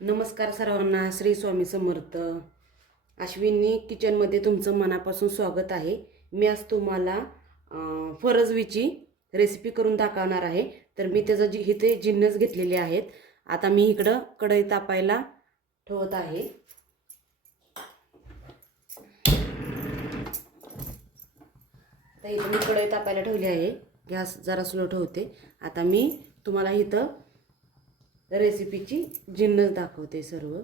नमस्कार सर्वांना. श्री स्वामी समर्थ. अश्विनी किचनमध्ये तुमचं मनापासून स्वागत आहे. मी आज तुम्हाला फरसबीची रेसिपी करून दाखवणार आहे. तर मी त्याचा इथे जिन्नस घेतलेले आहेत. आता मी इकडं कढई तापायला ठेवत आहे. तर इथं मी कढई तापायला ठेवली आहे. गॅस जरा स्लो ठेवते. आता मी तुम्हाला इथं रेसिपीची जिन्नस दाखवते. सर्व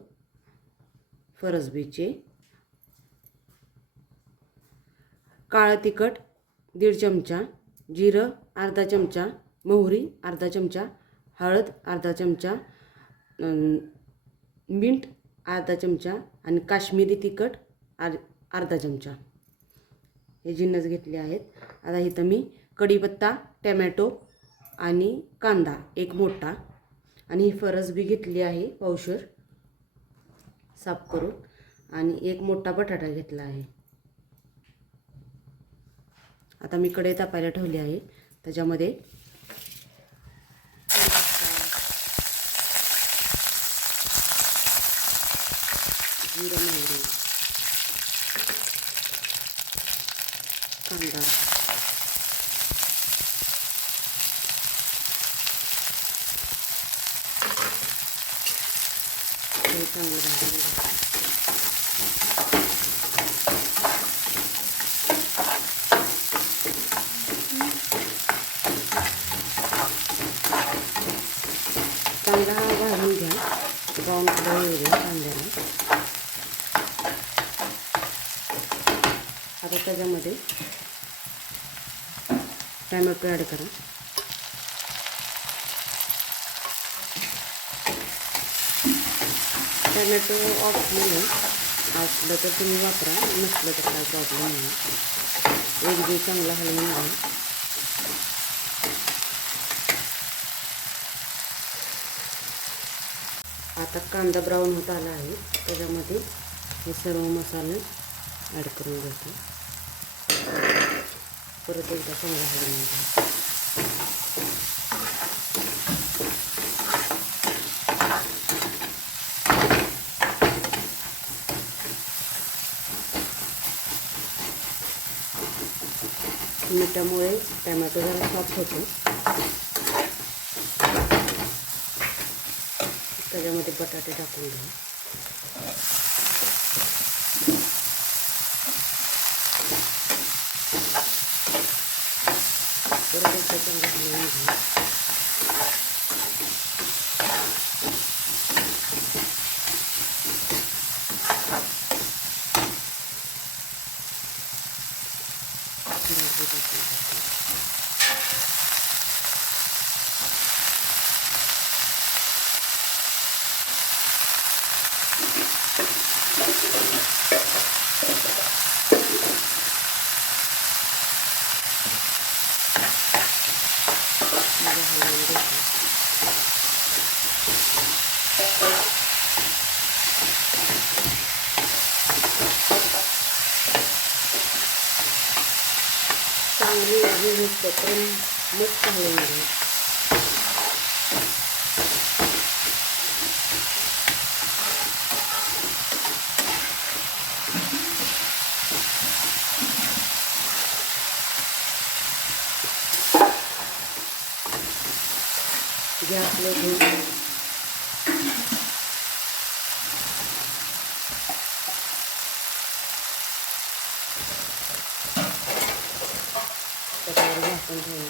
फरसबीचे काळं तिखट 1.5 चमचा, जिरं अर्धा चमचा, मोहरी अर्धा चमचा, हळद अर्धा चमचा, मीठ अर्धा चमचा आणि काश्मीरी तिखट अर्धा चमचा हे जिन्नस घेतले आहेत. आता इथं मी कढीपत्ता, टमॅटो आणि कांदा एक मोठा आणि ही फरसबी घेतली आहे पावशेर साफ करून, आणि एक मोठा बटाटा घेतला आहे. आता मी कढई तापायला ठेवली आहे. त्याच्यामध्ये जिरं, मोहरी, कांदा, हे चांगलं भाजून घ्यायचं. कांदा भाजून घ्या, ब्राऊन कलर येऊ द्या कांद्याला. आता त्याच्यामध्ये टमॅटो ॲड करा. टमॅटो ऑप्शनल आहे, असलं तर तुम्ही वापरा, नसलं तर काय प्रॉब्लेम नाही. एक दिवस चांगला हलवून घ्या. आता कांदा ब्राऊन होत आला आहे. त्याच्यामध्ये हे सर्व मसाले ॲड करून घेतो. परत एकदा चांगला हलवून घ्या. मिठामुळे टमॅटो जरा सॉफ्ट होतो. त्याच्यामध्ये बटाटे टाकून घ्या. परत एकदा चांगलं हलवून घ्या. चांगली होईपर्यंत मस्त हलवून घ्या. गॅसला घेऊन त्याच्यावर झाकण ठेवून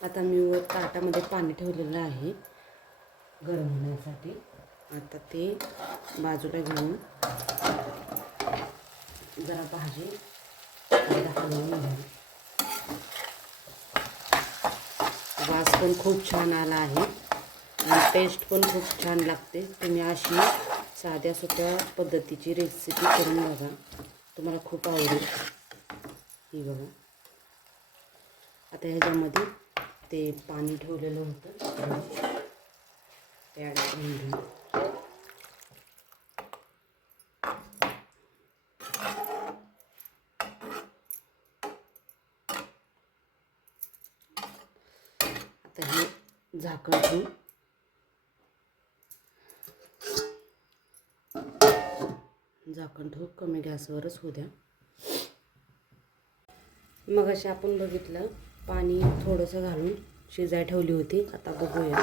आता मी वर ताटामध्ये पाणी ठेवलेलं आहे गरम होण्यासाठी. आता ते बाजूला घेऊन जरा भाजी हलवून घ्या. वास पण खूप छान आला आहे आणि टेस्ट पण खूप छान लागते. तुम्ही अशी साध्या सोप्या पद्धतीची रेसिपी करून बघा, तुम्हाला खूप आवडेल. ही बघा. आता ह्याच्यामध्ये ते पाणी ठेवलेलं होतं ते ॲड करून घेऊ. आता हे झाकण ठेवून कमी गॅसवरच होऊ द्या. मग अशी आपण बघितलं पाणी थोडंसं घालून शिजाय ठेवली होती. आता बघूया.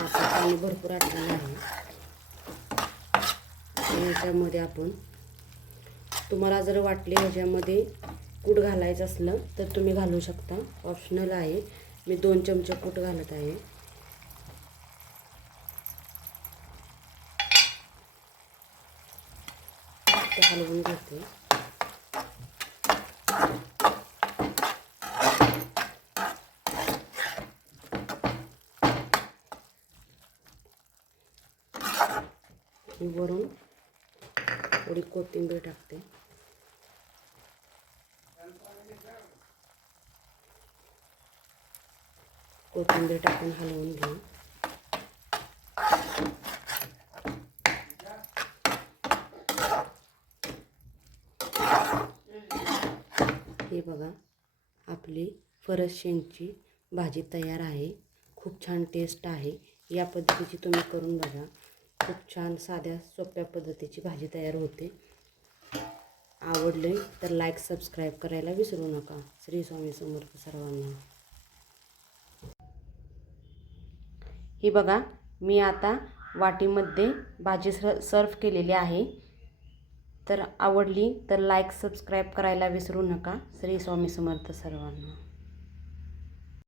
आता पाणी भरपूर आटलेलं आहे. ह्याच्यामध्ये आपण तुम्हाला जर वाटले ह्याच्यामध्ये कूट घालायचं असलं तर तुम्ही घालू शकता, ऑप्शनल आहे. मी 2 चमचे कूट घालत आहे. ते हलवून घेते. वरून थोडी कोथिंबीर टाकते. कोथिंबीर टाकून हलवून घेऊ. हे बघा आपली फरस शेंगची भाजी तयार आहे. खूप छान टेस्ट आहे. या पद्धतीची तुम्ही करून बघा. खूप छान साध्या सोप्या पद्धतीची भाजी तयार होते. आवडले तर लाईक सबस्क्राईब करायला विसरू नका. श्री स्वामी समर्थ सर्वांना. ही बघा मी आता वाटीमध्ये भाजी सर्व केलेली आहे. तर आवडली तर लाईक सबस्क्राईब करायला विसरू नका. श्री स्वामी समर्थ सर्वांना.